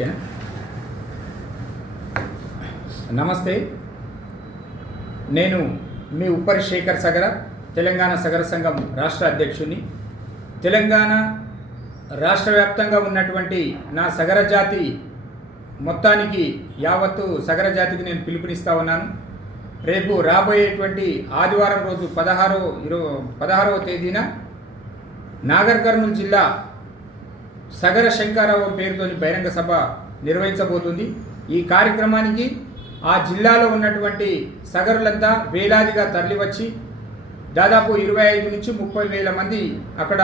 ఓకేనా. నమస్తే, నేను మీ ఉప్పరి శేఖర్ సగర, తెలంగాణ సగర సంఘం రాష్ట్ర అధ్యక్షుని. తెలంగాణ రాష్ట్ర వ్యాప్తంగా ఉన్నటువంటి నా సగర జాతి మొత్తానికి యావత్తు సగర జాతికి నేను పిలుపునిస్తూ ఉన్నాను. రేపు రాబోయేటువంటి ఆదివారం రోజు 16వ తేదీన నాగర్ కర్నూలు జిల్లా సగర శంకారావం పేరుతోని బహిరంగ సభ నిర్వహించబోతుంది. ఈ కార్యక్రమానికి ఆ జిల్లాలో ఉన్నటువంటి సగరులంతా వేలాదిగా తరలివచ్చి దాదాపు 25 నుంచి 30 వేల మంది అక్కడ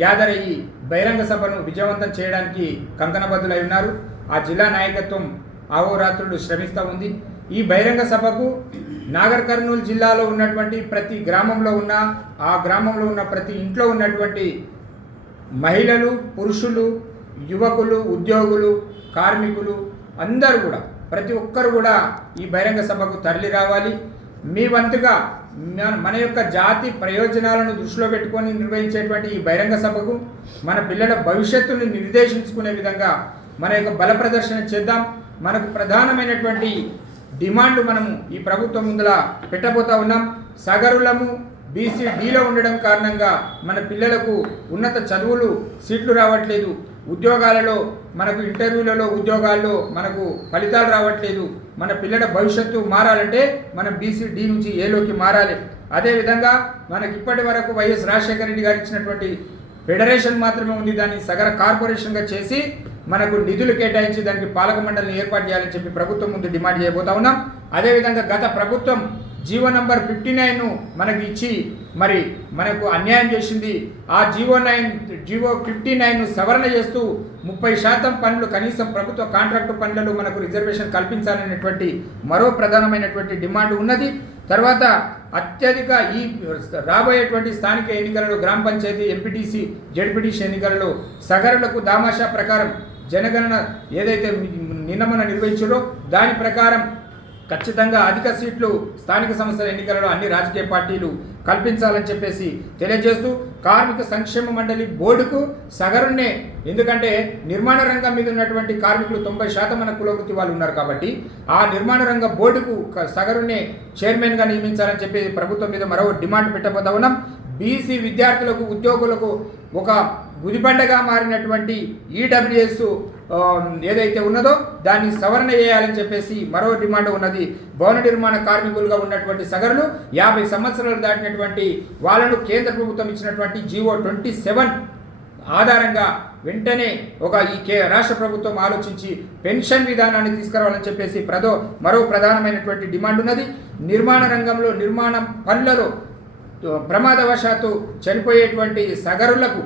గ్యాదర్ అయ్యి బహిరంగ సభను విజయవంతం చేయడానికి కంకణబద్ధులై ఉన్నారు. ఆ జిల్లా నాయకత్వం అహోరాత్రులు శ్రమిస్తూ ఉంది. ఈ బహిరంగ సభకు నాగర్ కర్నూలు జిల్లాలో ఉన్నటువంటి ప్రతి గ్రామంలో ఉన్న ఆ గ్రామంలో ఉన్న ప్రతి ఇంట్లో ఉన్నటువంటి మహిళలు, పురుషులు, యువకులు, ఉద్యోగులు, కార్మికులు అందరూ కూడా ప్రతి ఒక్కరు కూడా ఈ బహిరంగ సభకు తరలి రావాలి. మీ వంతుగా మన యొక్క జాతి ప్రయోజనాలను దృష్టిలో పెట్టుకొని నిర్వహించేటువంటి ఈ బహిరంగ సభకు మన పిల్లల భవిష్యత్తును నిర్దేశించుకునే విధంగా మన యొక్క బల ప్రదర్శన చేద్దాం. మనకు ప్రధానమైనటువంటి డిమాండ్ మనము ఈ ప్రభుత్వం ముందర పెట్టబోతా ఉన్నాం. సగరులము BC-Dలో ఉండడం కారణంగా మన పిల్లలకు ఉన్నత చదువులు సీట్లు రావట్లేదు. ఉద్యోగాలలో మనకు ఇంటర్వ్యూలలో ఉద్యోగాల్లో మనకు ఫలితాలు రావట్లేదు. మన పిల్లల భవిష్యత్తు మారాలంటే మనం BC-D నుంచి Aలోకి మారాలి. అదేవిధంగా మనకి ఇప్పటి వరకు వైఎస్ రాజశేఖర రెడ్డి గారు ఇచ్చినటువంటి ఫెడరేషన్ మాత్రమే ఉంది. దాన్ని సగర కార్పొరేషన్గా చేసి మనకు నిధులు కేటాయించి దానికి పాలక మండలిని ఏర్పాటు చేయాలని చెప్పి ప్రభుత్వం ముందు డిమాండ్ చేయబోతా ఉన్నాం. అదేవిధంగా గత ప్రభుత్వం జీవో నంబర్ 59ను మనకి ఇచ్చి మరి మనకు అన్యాయం చేసింది. ఆ జీవో 59ను సవరణ చేస్తూ 30% పనులు కనీసం ప్రభుత్వ కాంట్రాక్టు పనులలో మనకు రిజర్వేషన్ కల్పించాలనేటువంటి మరో ప్రధానమైనటువంటి డిమాండ్ ఉన్నది. తర్వాత అత్యధిక ఈ రాబోయేటువంటి స్థానిక ఎన్నికలలో గ్రామ పంచాయతీ, ఎంపీటీసీ, జెడ్పీటీసీ ఎన్నికలలో సగరులకు దామాషా ప్రకారం జనగణన ఏదైతే నిన్న మనం నిర్వహించారో దాని ప్రకారం ఖచ్చితంగా అధిక సీట్లు స్థానిక సంస్థల ఎన్నికలలో అన్ని రాజకీయ పార్టీలు కల్పించాలని చెప్పేసి తెలియజేస్తూ కార్మిక సంక్షేమ మండలి బోర్డుకు సగరున్నే, ఎందుకంటే నిర్మాణ రంగం మీద ఉన్నటువంటి కార్మికులు 90% మన కులవృత్తి వాళ్ళు ఉన్నారు కాబట్టి ఆ నిర్మాణ రంగ బోర్డుకు సగరున్నే చైర్మన్గా నియమించాలని చెప్పి ప్రభుత్వం మీద మరో డిమాండ్ పెట్టబోతా ఉన్నాం. BC విద్యార్థులకు, ఉద్యోగులకు ఒక గుదిబండగా మారినటువంటి EWS ఏదైతే ఉన్నదో దాన్ని సవరణ చేయాలని చెప్పేసి మరో డిమాండ్ ఉన్నది. భవన నిర్మాణ కార్మికులుగా ఉన్నటువంటి సగరులు 50 సంవత్సరాలు దాటినటువంటి వాళ్ళను కేంద్ర ప్రభుత్వం ఇచ్చినటువంటి జీవో 27 ఆధారంగా వెంటనే రాష్ట్ర ప్రభుత్వం ఆలోచించి పెన్షన్ విధానాన్ని తీసుకురావాలని చెప్పేసి మరో ప్రధానమైనటువంటి డిమాండ్ ఉన్నది. నిర్మాణ రంగంలో నిర్మాణ పనులలో ప్రమాదవశాత్తు చనిపోయేటువంటి సగరులకు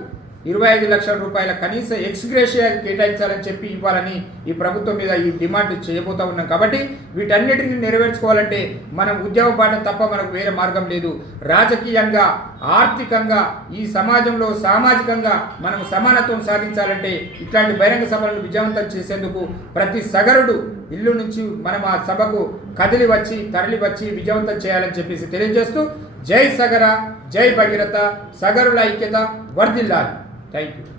25 లక్షల రూపాయల కనీస ఎక్స్గ్రేషియా కేటాయించాలని చెప్పి ఇవ్వాలని ఈ ప్రభుత్వం మీద ఈ డిమాండ్ చేయబోతా ఉన్నాం. కాబట్టి వీటన్నిటిని నెరవేర్చుకోవాలంటే మనం ఉద్యమ బాట తప్ప మనకు వేరే మార్గం లేదు. రాజకీయంగా, ఆర్థికంగా, ఈ సమాజంలో సామాజికంగా మనం సమానత్వం సాధించాలంటే ఇట్లాంటి బహిరంగ సభలను విజయవంతం చేసేందుకు ప్రతి సగరుడు ఇల్లు నుంచి మనం ఆ సభకు తరలి వచ్చి విజయవంతం చేయాలని చెప్పేసి తెలియజేస్తూ జై సగర, జై భగీరథ, సగరుల ఐక్యత వర్ధిల్లాలి. Thank you.